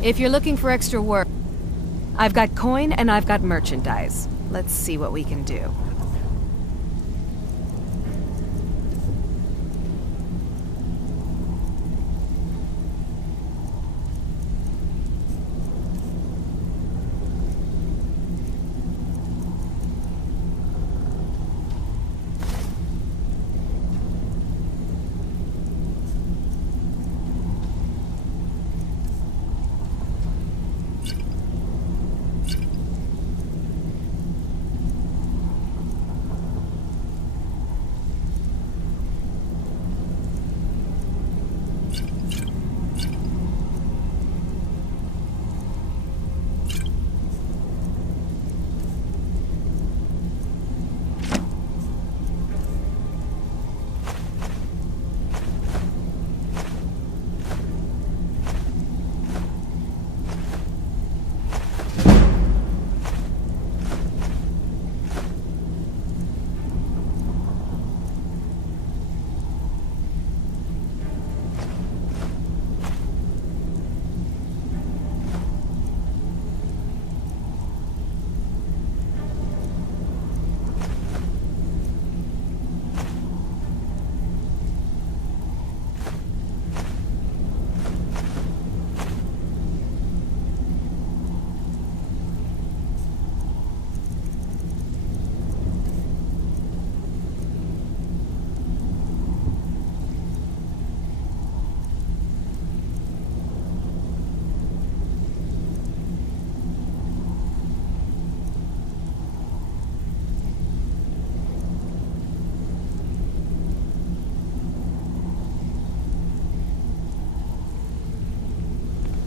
If you're looking for extra work, I've got coin and I've got merchandise. Let's see what we can do.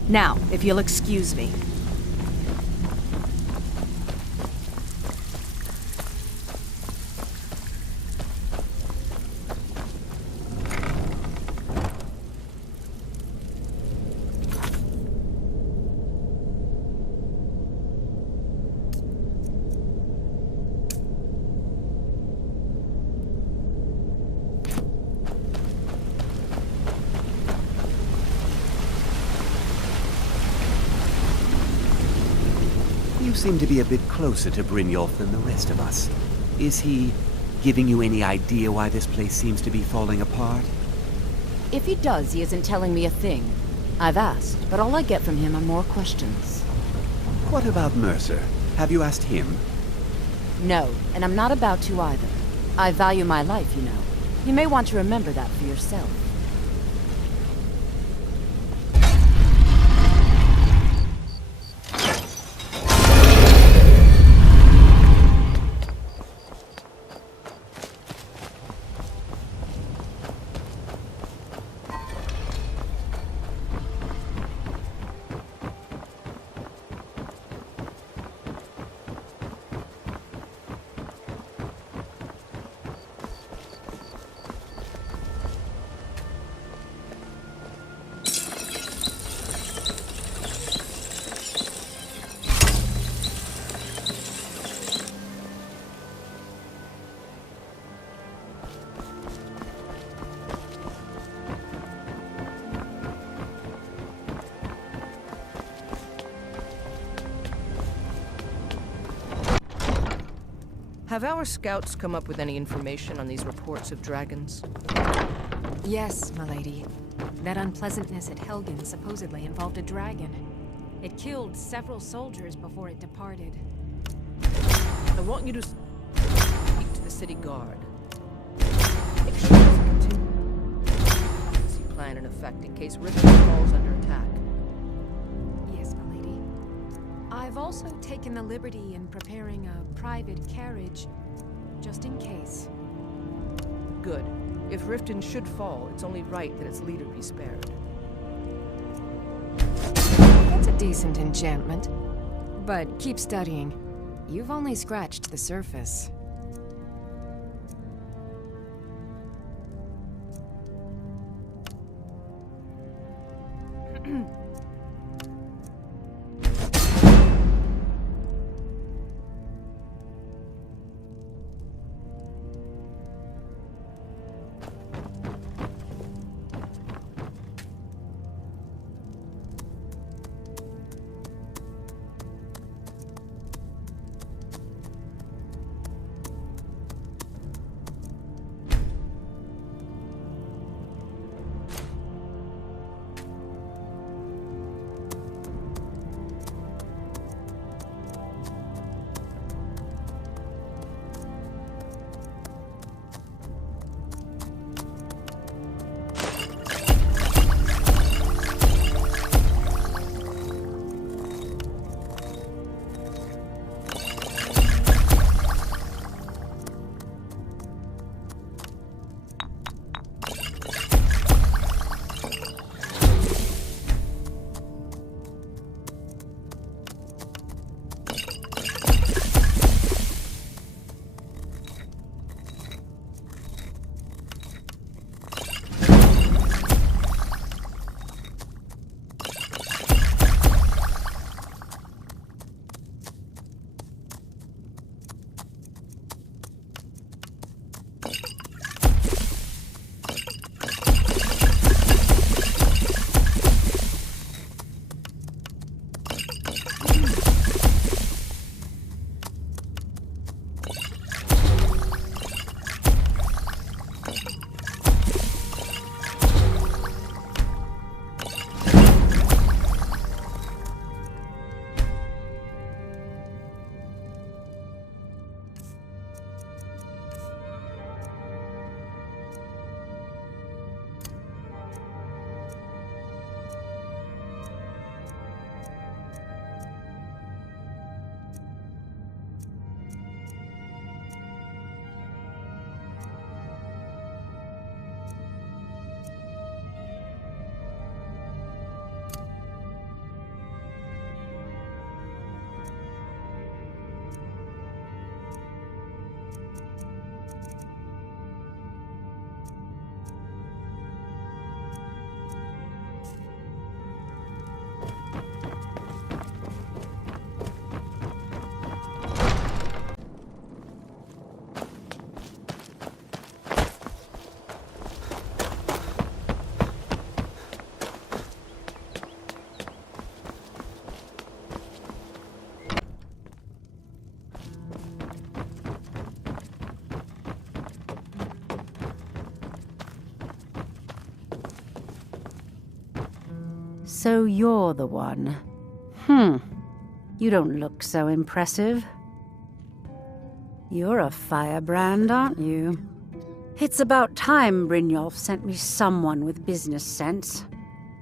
Now, if you'll excuse me. You seem to be a bit closer to Brynjolf than the rest of us. Is he giving you any idea why this place seems to be falling apart? If he does, he isn't telling me a thing. I've asked, but all I get from him are more questions. What about Mercer? Have you asked him? No, and I'm not about to either. I value my life, you know. You may want to remember that for yourself. Have our scouts come up with any information on these reports of dragons? Yes, milady. That unpleasantness at Helgen supposedly involved a dragon. It killed several soldiers before it departed. I want you to speak to the city guard. Make sure it doesn't continue. See plan in effect in case Riften falls under attack. Yes, milady. I've also taken the liberty in preparing a private carriage, just in case. Good. If Riften should fall, it's only right that its leader be spared. That's a decent enchantment. But keep studying. You've only scratched the surface. So you're the one. You don't look so impressive. You're a firebrand, aren't you? It's about time Brynjolf sent me someone with business sense.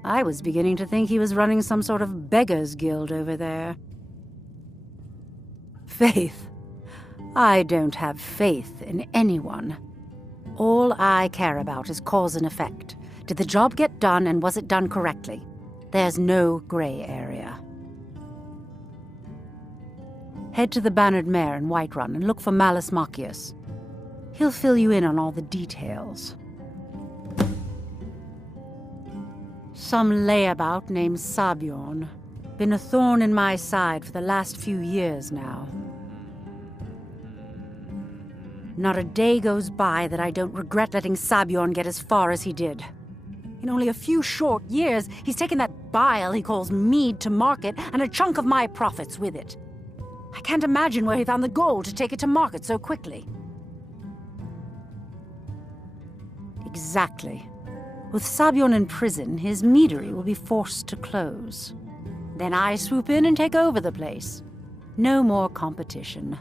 I was beginning to think he was running some sort of beggars guild over there. Faith. I don't have faith in anyone. All I care about is cause and effect. Did the job get done, and was it done correctly? There's no gray area. Head to the Bannered Mare in Whiterun and look for Malus Machius. He'll fill you in on all the details. Some layabout named Sabjorn. Been a thorn in my side for the last few years now. Not a day goes by that I don't regret letting Sabjorn get as far as he did. In only a few short years, he's taken that bile he calls mead to market, and a chunk of my profits with it. I can't imagine where he found the gold to take it to market so quickly. Exactly. With Sabjorn in prison, his meadery will be forced to close. Then I swoop in and take over the place. No more competition.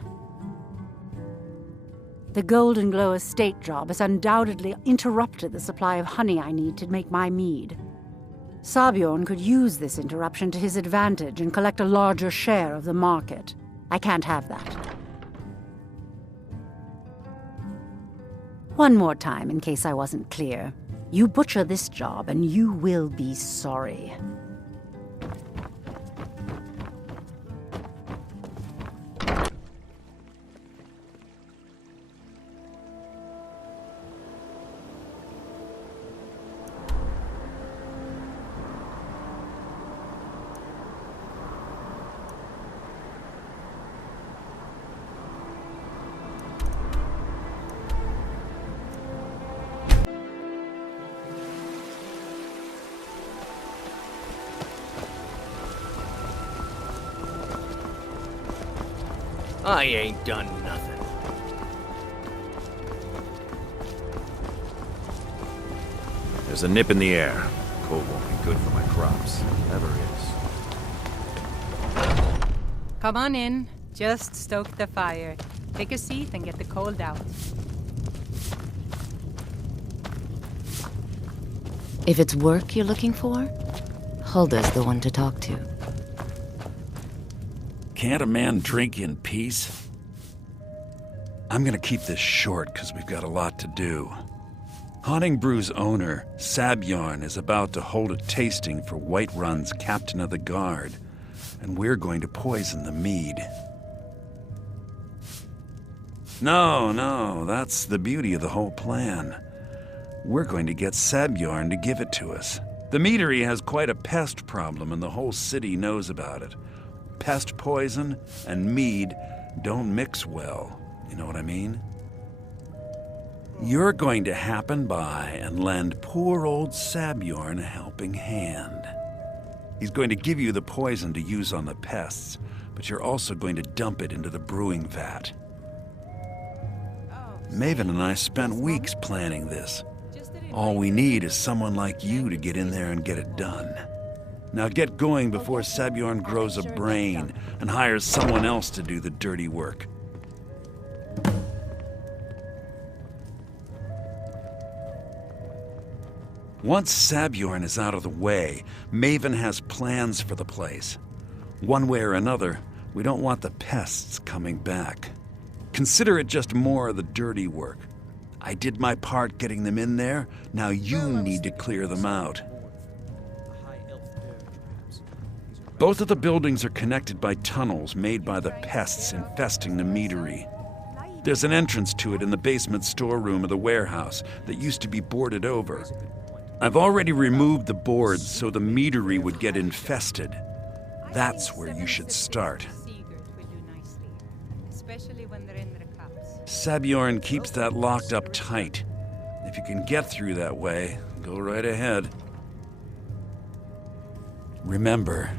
The Golden Glow estate job has undoubtedly interrupted the supply of honey I need to make my mead. Sabjorn could use this interruption to his advantage and collect a larger share of the market. I can't have that. One more time, in case I wasn't clear. You butcher this job, and you will be sorry. I ain't done nothing. There's a nip in the air. Cold won't be good for my crops. Never is. Come on in. Just stoke the fire. Take a seat and get the cold out. If it's work you're looking for, Hulda's the one to talk to. Can't a man drink in peace? I'm gonna keep this short because we've got a lot to do. Haunting Brew's owner, Sabjorn, is about to hold a tasting for Whiterun's Captain of the Guard, and we're going to poison the mead. No, that's the beauty of the whole plan. We're going to get Sabjorn to give it to us. The meadery has quite a pest problem, and the whole city knows about it. Pest poison and mead don't mix well. You know what I mean? You're going to happen by and lend poor old Sabjorn a helping hand. He's going to give you the poison to use on the pests, but you're also going to dump it into the brewing vat. Maven and I spent weeks planning this. All we need is someone like you to get in there and get it done. Now get going before Sabjorn grows a brain and hires someone else to do the dirty work. Once Sabjorn is out of the way, Maven has plans for the place. One way or another, we don't want the pests coming back. Consider it just more of the dirty work. I did my part getting them in there, now you need to clear them out. Both of the buildings are connected by tunnels made by the pests infesting the meadery. There's an entrance to it in the basement storeroom of the warehouse that used to be boarded over. I've already removed the boards so the meadery would get infested. That's where you should start. Sabjorn keeps that locked up tight. If you can get through that way, go right ahead. Remember,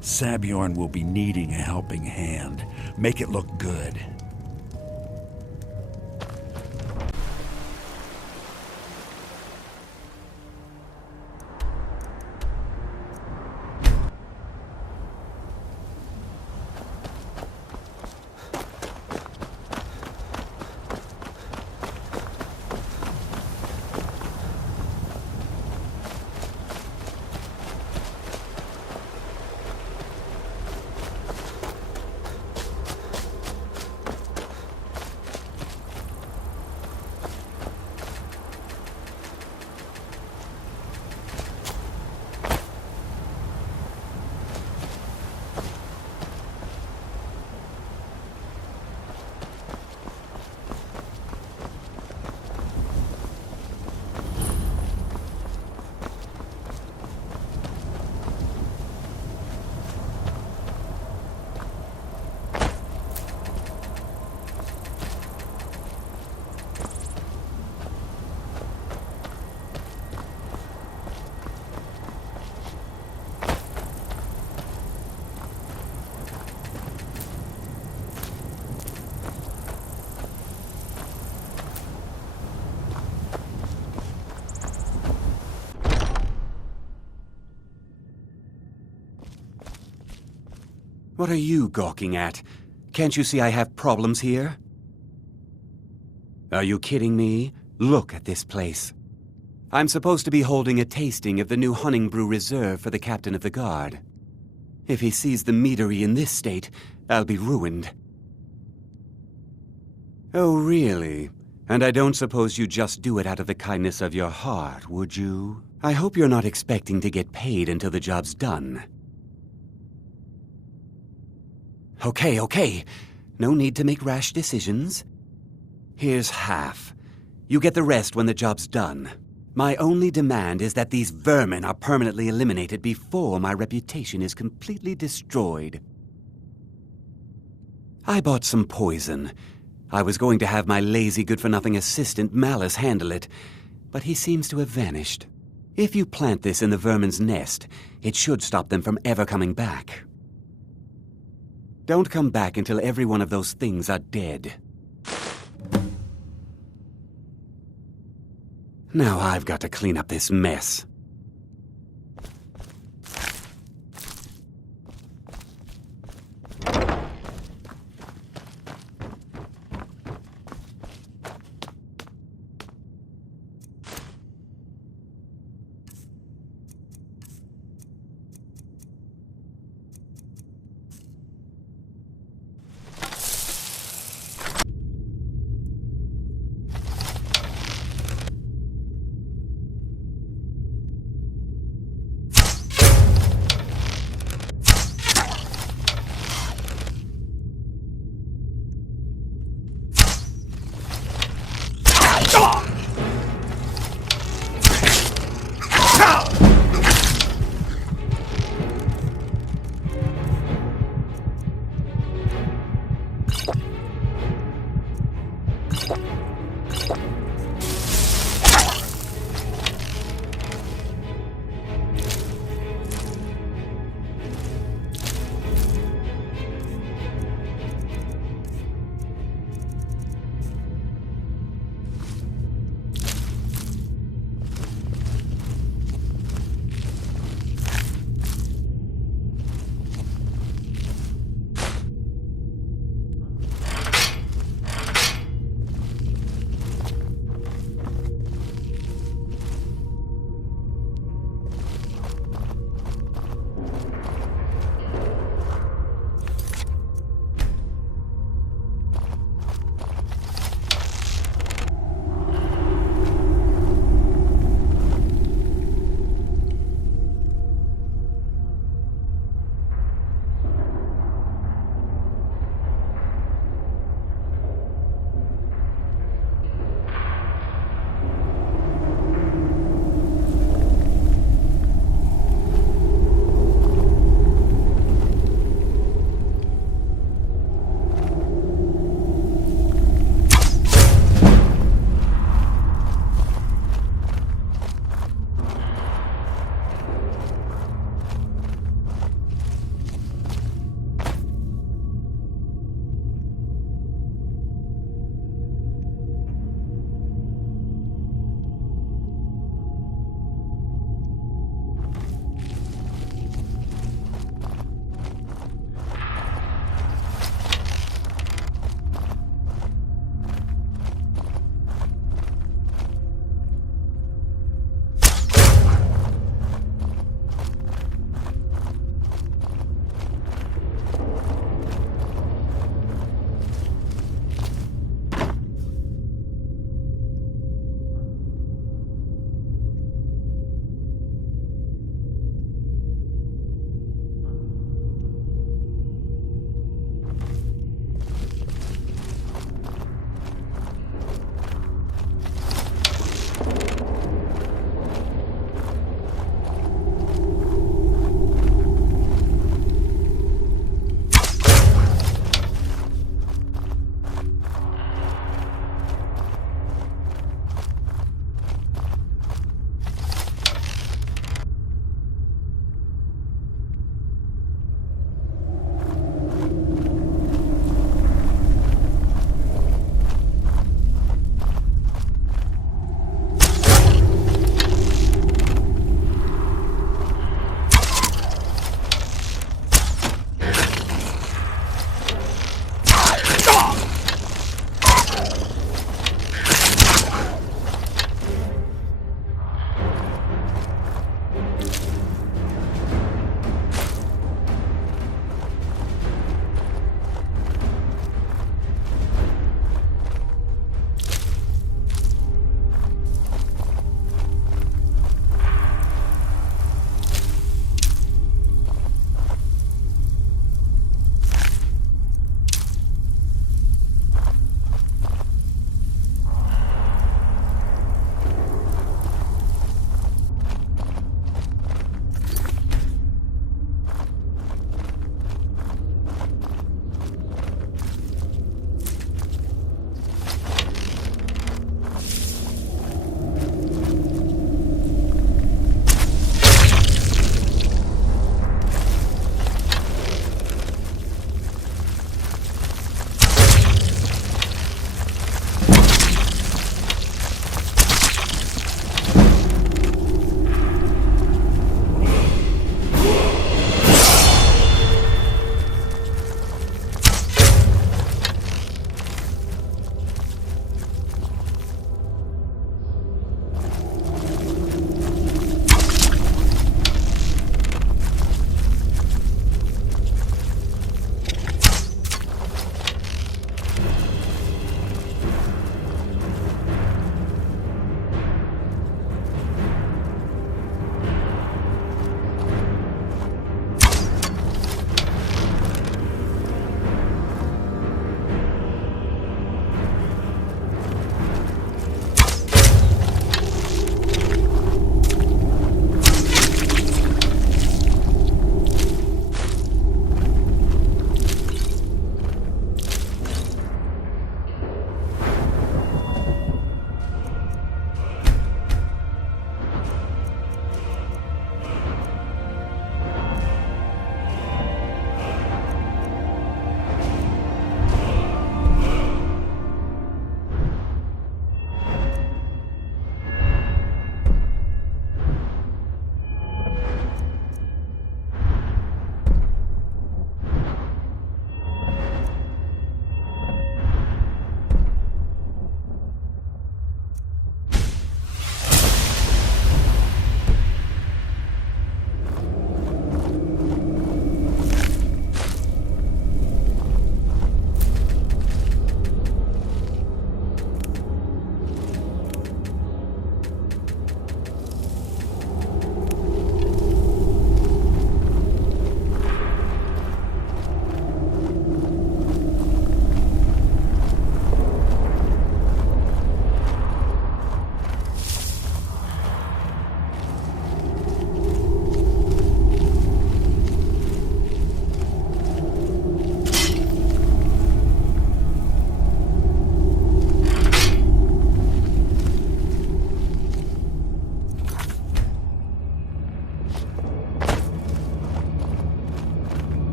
Sabjorn will be needing a helping hand. Make it look good. What are you gawking at? Can't you see I have problems here? Are you kidding me? Look at this place. I'm supposed to be holding a tasting of the new Hunting Brew Reserve for the captain of the guard. If he sees the meadery in this state, I'll be ruined. Oh, really? And I don't suppose you just do it out of the kindness of your heart, would you? I hope you're not expecting to get paid until the job's done. Okay. No need to make rash decisions. Here's half. You get the rest when the job's done. My only demand is that these vermin are permanently eliminated before my reputation is completely destroyed. I bought some poison. I was going to have my lazy, good-for-nothing assistant Malice handle it, but he seems to have vanished. If you plant this in the vermin's nest, it should stop them from ever coming back. Don't come back until every one of those things are dead. Now I've got to clean up this mess.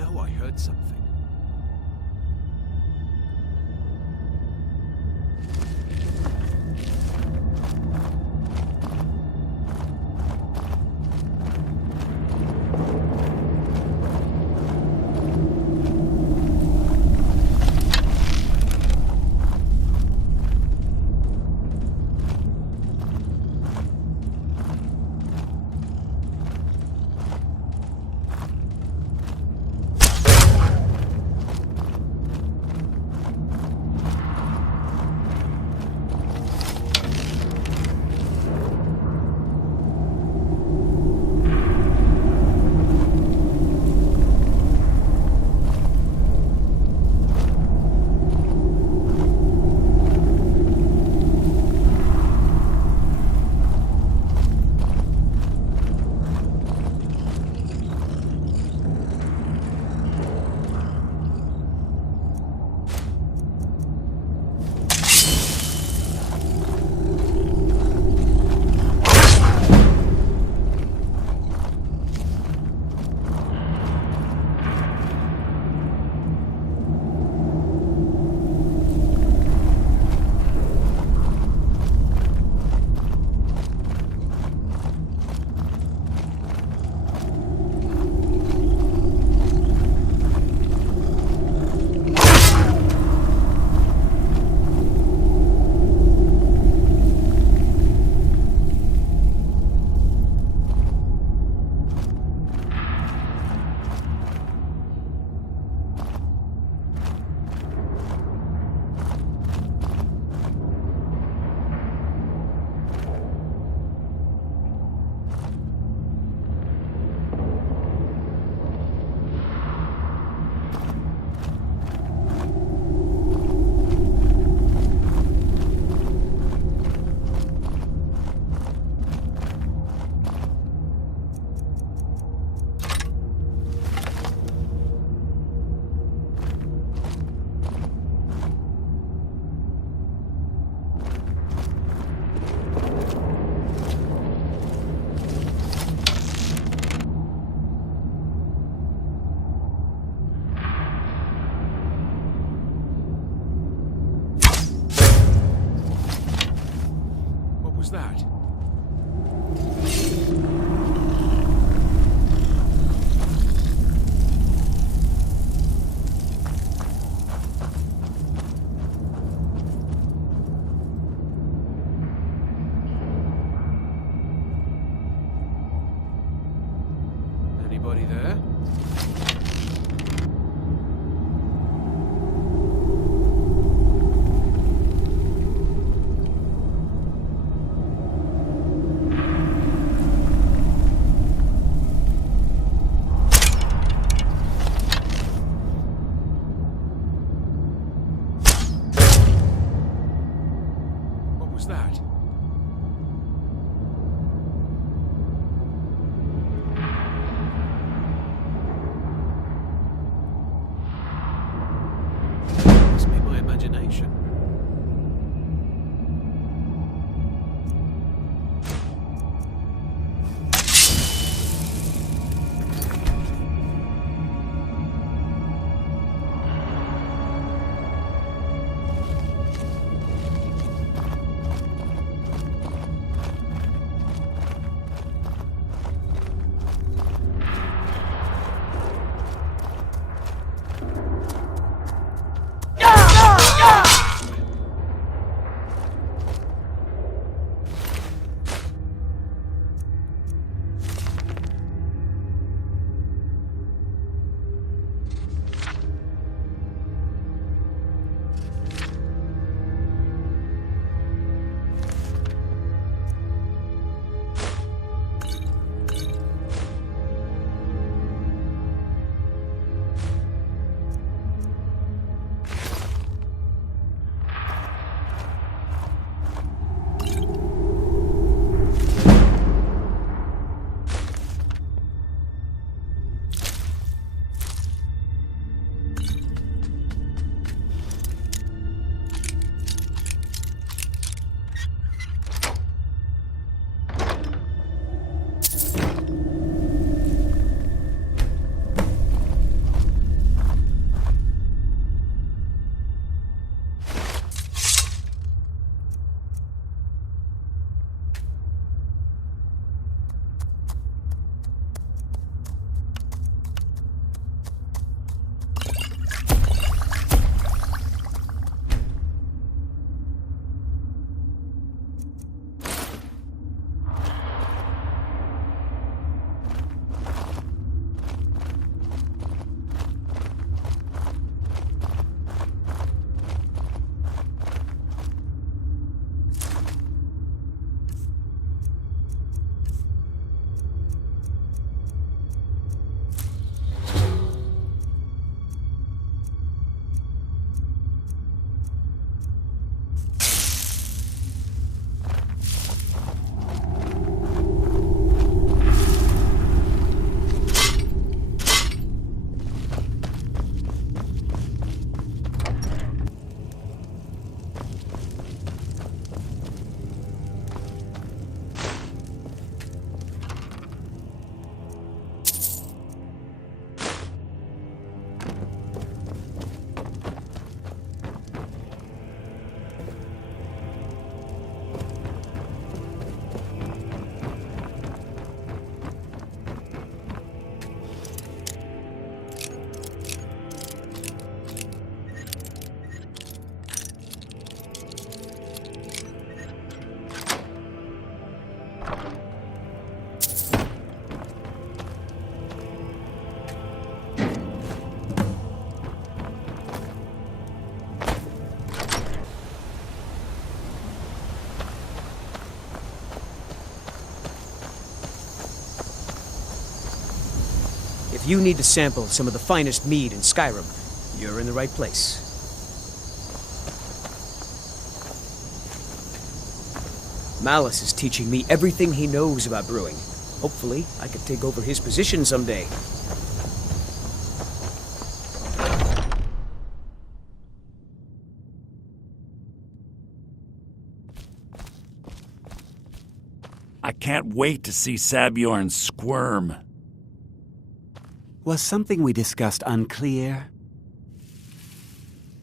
know I heard something. Was that? Anybody there? Was that? Must be my imagination. If you need to sample some of the finest mead in Skyrim, you're in the right place. Malice is teaching me everything he knows about brewing. Hopefully, I could take over his position someday. I can't wait to see Sabjorn squirm. Was something we discussed unclear?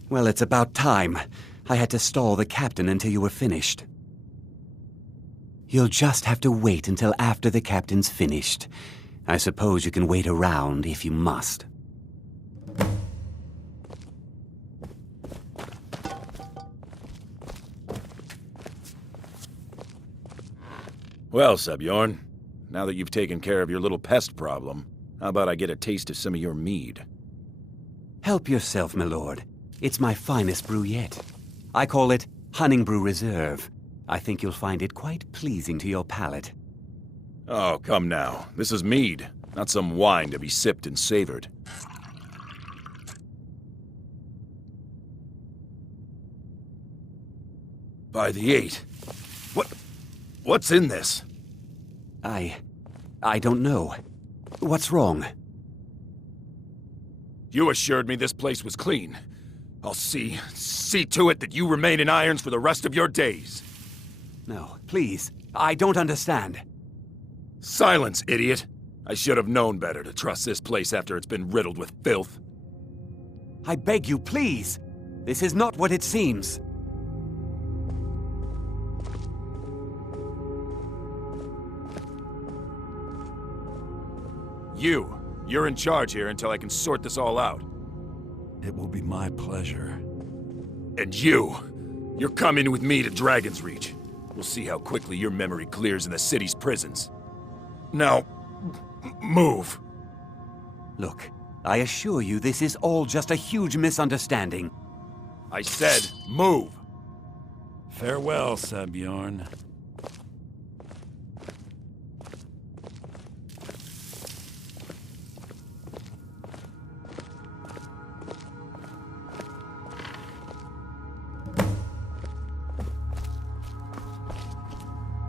Well, it's about time. I had to stall the captain until you were finished. You'll just have to wait until after the captain's finished. I suppose you can wait around if you must. Well, Sabjorn, now that you've taken care of your little pest problem, how about I get a taste of some of your mead? Help yourself, my lord. It's my finest brew yet. I call it Honningbrew Reserve. I think you'll find it quite pleasing to your palate. Oh, come now. This is mead, not some wine to be sipped and savored. By the 8. What's in this? I don't know. What's wrong? You assured me this place was clean. I'll see to it that you remain in irons for the rest of your days. No, please. I don't understand. Silence, idiot. I should have known better to trust this place after it's been riddled with filth. I beg you, please. This is not what it seems. You're in charge here until I can sort this all out. It will be my pleasure. And you're coming with me to Dragon's Reach. We'll see how quickly your memory clears in the city's prisons. Now, move. Look, I assure you this is all just a huge misunderstanding. I said move. Farewell, Sabjorn.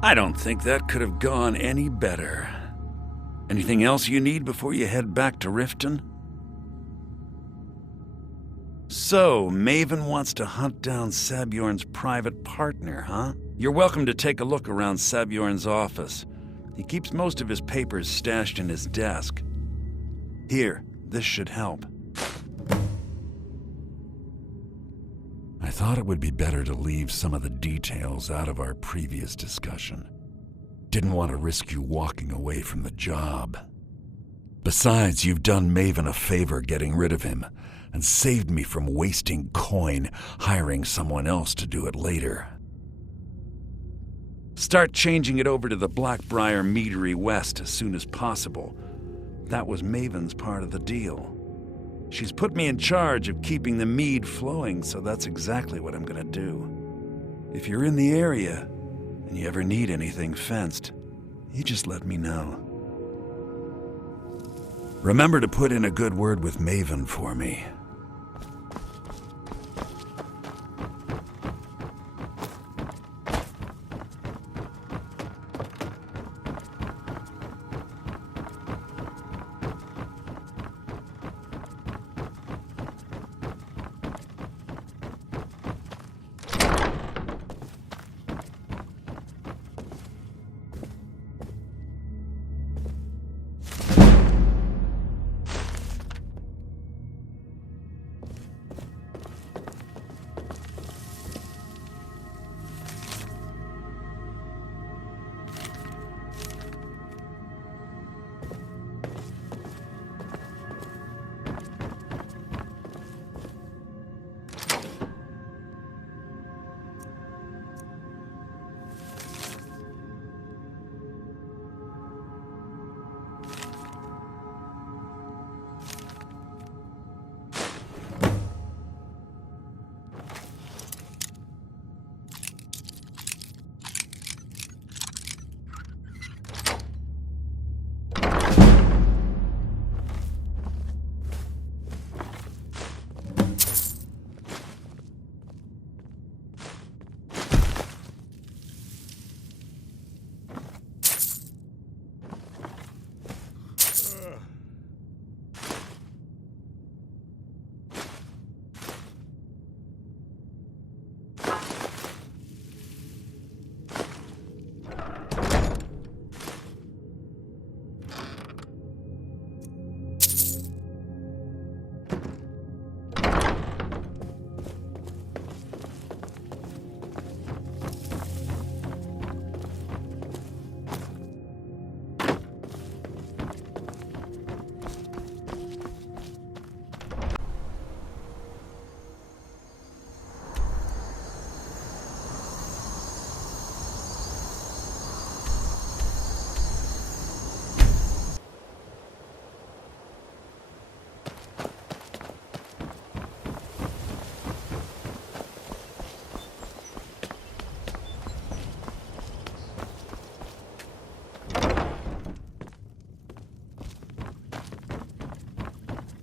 I don't think that could have gone any better. Anything else you need before you head back to Riften? So, Maven wants to hunt down Sabjorn's private partner, huh? You're welcome to take a look around Sabjorn's office. He keeps most of his papers stashed in his desk. Here, this should help. I thought it would be better to leave some of the details out of our previous discussion. Didn't want to risk you walking away from the job. Besides, you've done Maven a favor getting rid of him, and saved me from wasting coin hiring someone else to do it later. Start changing it over to the Blackbriar Meadery West as soon as possible. That was Maven's part of the deal. She's put me in charge of keeping the mead flowing, so that's exactly what I'm gonna do. If you're in the area, and you ever need anything fenced, you just let me know. Remember to put in a good word with Maven for me.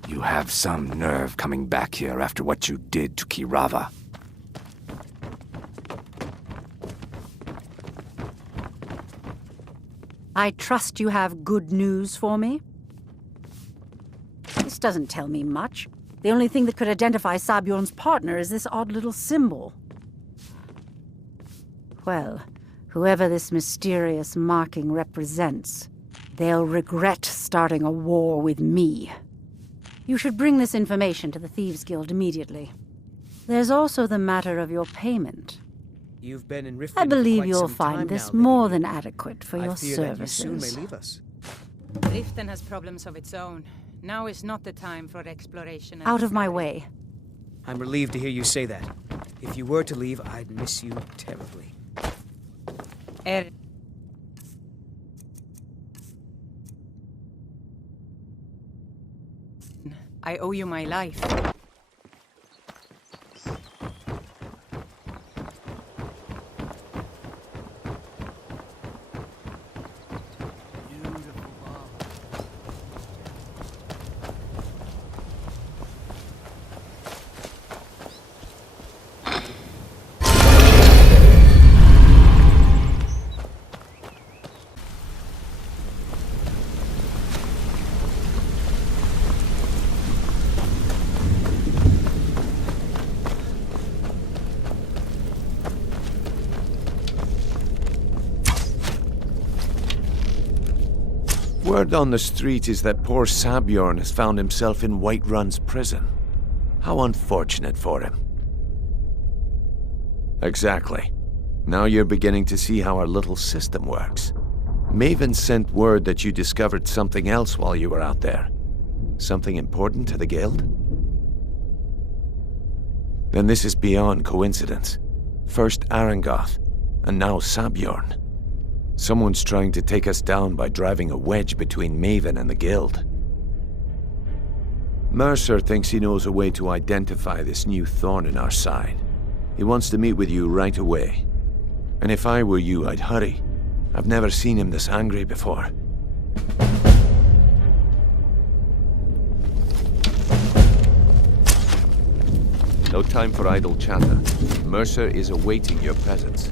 You have some nerve coming back here after what you did to Kirava. I trust you have good news for me? This doesn't tell me much. The only thing that could identify Sabjorn's partner is this odd little symbol. Well, whoever this mysterious marking represents, they'll regret starting a war with me. You should bring this information to the Thieves' Guild immediately. There's also the matter of your payment. You've been in Riften I believe for quite you'll some find time this now, more Lady. than adequate for your I fear services. that you soon may leave us. Riften has problems of its own. Now is not the time for exploration. and Out of my discovery. way. I'm relieved to hear you say that. If you were to leave, I'd miss you terribly. I owe you my life. Word on the street is that poor Sabjorn has found himself in Whiterun's prison. How unfortunate for him. Exactly. Now you're beginning to see how our little system works. Maven sent word that you discovered something else while you were out there. Something important to the guild? Then this is beyond coincidence. First Arangoth, and now Sabjorn. Someone's trying to take us down by driving a wedge between Maven and the Guild. Mercer thinks he knows a way to identify this new thorn in our side. He wants to meet with you right away. And if I were you, I'd hurry. I've never seen him this angry before. No time for idle chatter. Mercer is awaiting your presence.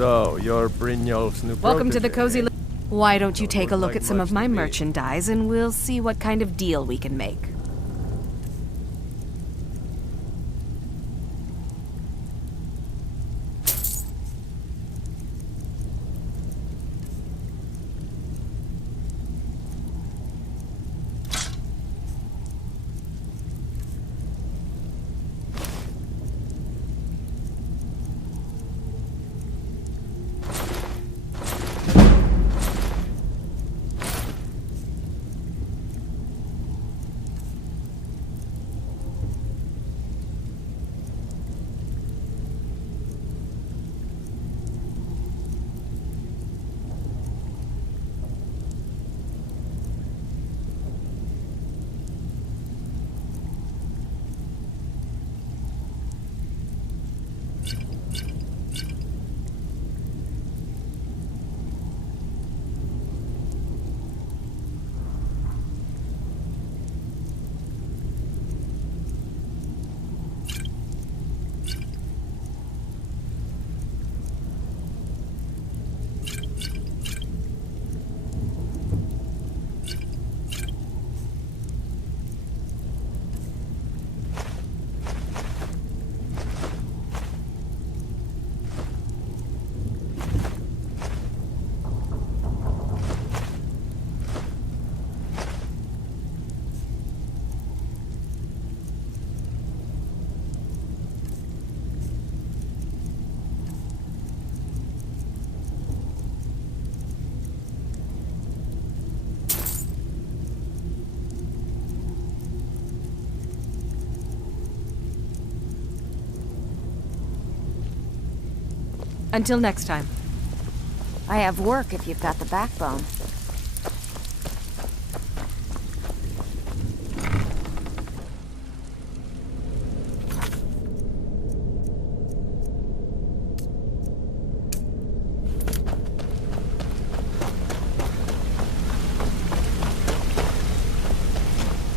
So, you're Brynjolf's new Welcome to the protege. cozy... Why don't you Don't take a look look like at some much of my to me. merchandise and we'll see what kind of deal we can make. Until next time. I have work if you've got the backbone.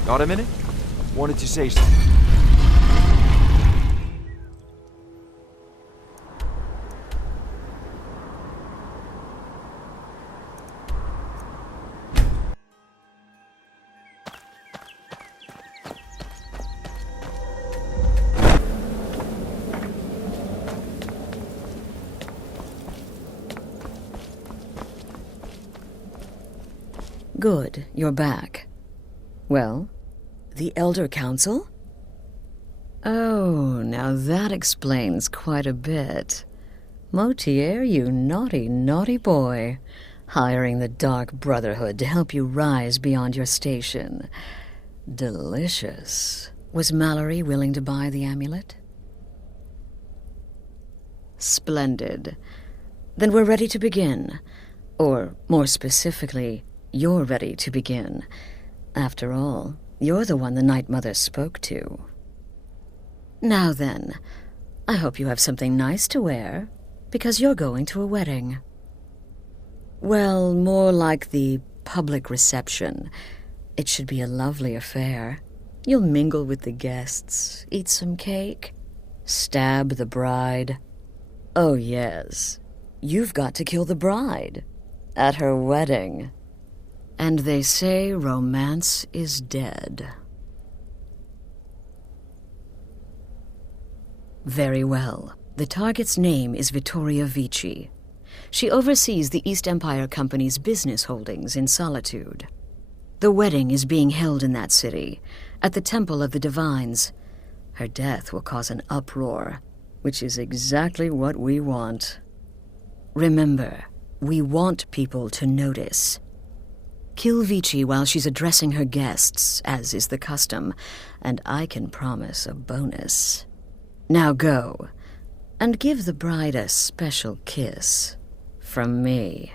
Got a minute? Wanted to say something. Good, you're back. Well, the Elder Council? Oh, now that explains quite a bit. Motier, you naughty, naughty boy. Hiring the Dark Brotherhood to help you rise beyond your station. Delicious. Was Mallory willing to buy the amulet? Splendid. Then we're ready to begin. Or, more specifically, you're ready to begin. After all, you're the one the Night Mother spoke to. Now then, I hope you have something nice to wear, because you're going to a wedding. Well, more like the public reception. It should be a lovely affair. You'll mingle with the guests, eat some cake, stab the bride. Oh yes, you've got to kill the bride at her wedding. And they say romance is dead. Very well. The target's name is Vittoria Vici. She oversees the East Empire Company's business holdings in Solitude. The wedding is being held in that city, at the Temple of the Divines. Her death will cause an uproar, which is exactly what we want. Remember, we want people to notice. Kill Vici while she's addressing her guests, as is the custom, and I can promise a bonus. Now go, and give the bride a special kiss from me.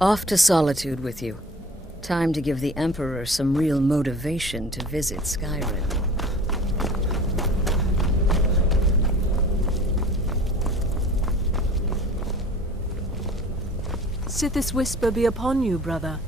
Off to Solitude with you. Time to give the Emperor some real motivation to visit Skyrim. Sithis whisper be upon you, brother.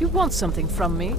You want something from me?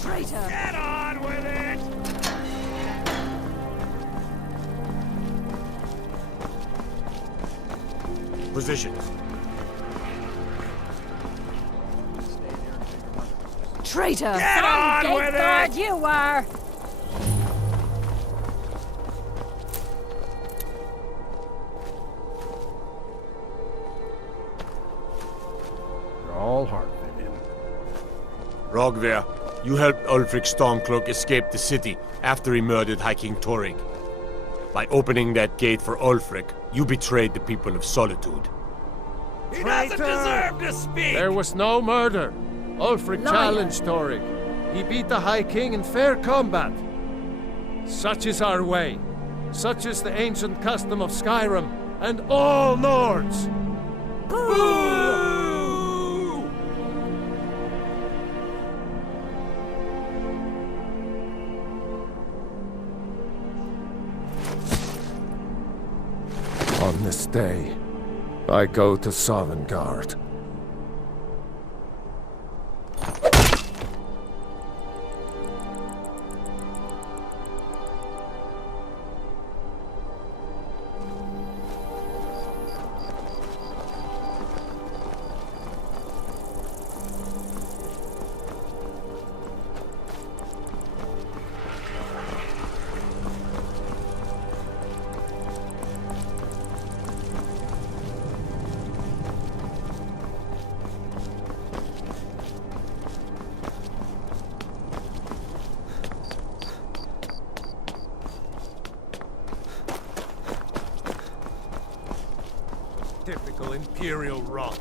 Traitor! Get on with it! Positions. Traitor! Get on Gate with guard it! you were! You're all heart, Vivian. Rogver, you helped Ulfric Stormcloak escape the city after he murdered High King Torrig. By opening that gate for Ulfric, you betrayed the people of Solitude. He doesn't deserve to speak! There was no murder. Ulfric challenged Torrig. He beat the High King in fair combat. Such is our way. Such is the ancient custom of Skyrim and all Nords. Boo! On this day, I go to Sovngarde. Typical Imperial rot.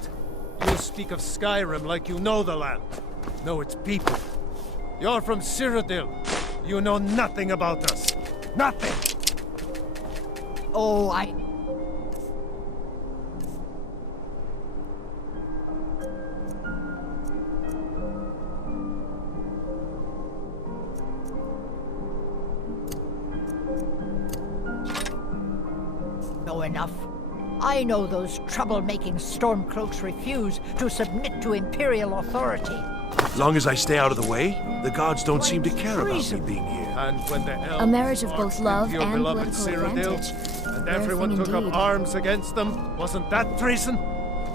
You speak of Skyrim like you know the land. Know its people. You're from Cyrodiil. You know nothing about us. Nothing! Oh, I... know enough. I know those trouble-making Stormcloaks refuse to submit to Imperial authority. As long as I stay out of the way, the gods don't seem to care about me being here. And when the elves A marriage of both love your and beloved political Cyrodiil, advantage. and Rare everyone thing took up indeed. arms against them, wasn't that treason?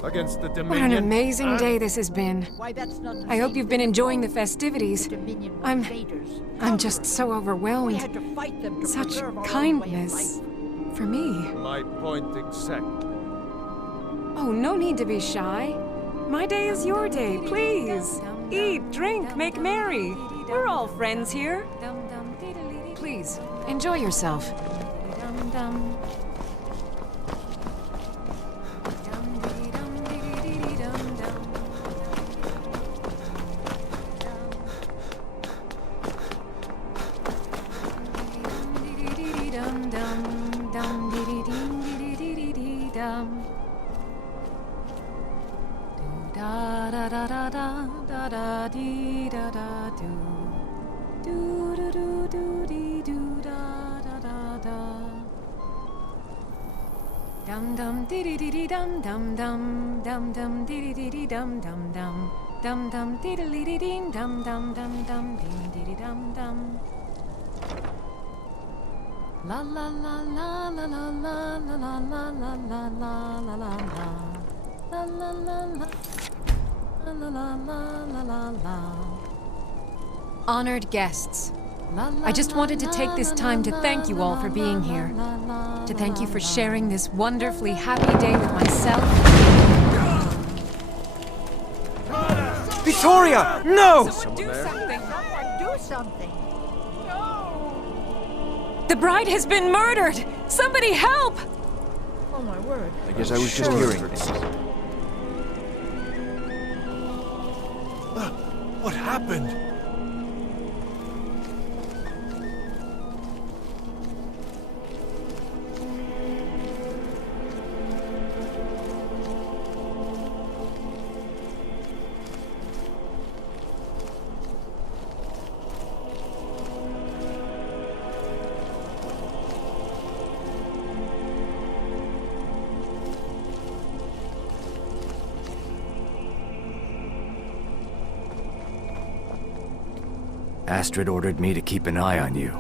Against the What Dominion? an amazing Huh? day this has been. Why, that's not the I hope same you've been thing enjoying the as festivities. Dominion were I'm invaders. I'm just so We overwhelmed. had to fight them to Such preserve our own way of kindness life. for me. My point exactly. Oh, no need to be shy. My day is your day, please. Eat, drink, make merry. We're all friends here. Please, enjoy yourself. Da da da da da da da dee da da do do do do do dee do da da da da dum dum dee dee dee dee dum dum dum dum dum dee dee dee dee dum dum dum dum dum dee dee dee dee dum dum dum dum dee dee dee dum dum la la la la la la la la la la la la la la la la la la la. La la la la la la. Honored guests, I just wanted to take this time to thank you all for being here. To thank you for sharing this wonderfully happy day with myself. Victoria! No! Do something! Someone do something! The bride has been murdered! Somebody help! Oh my word. I guess I was just hearing things. What happened? Astrid ordered me to keep an eye on you.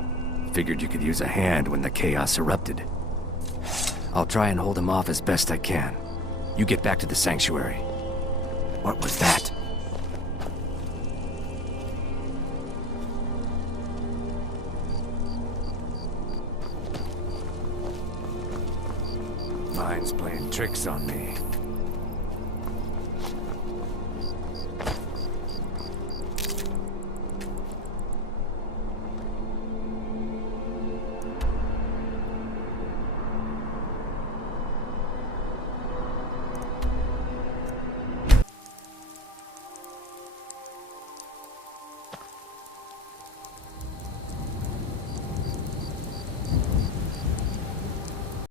Figured you could use a hand when the chaos erupted. I'll try and hold him off as best I can. You get back to the sanctuary. What was that? Mine's playing tricks on me.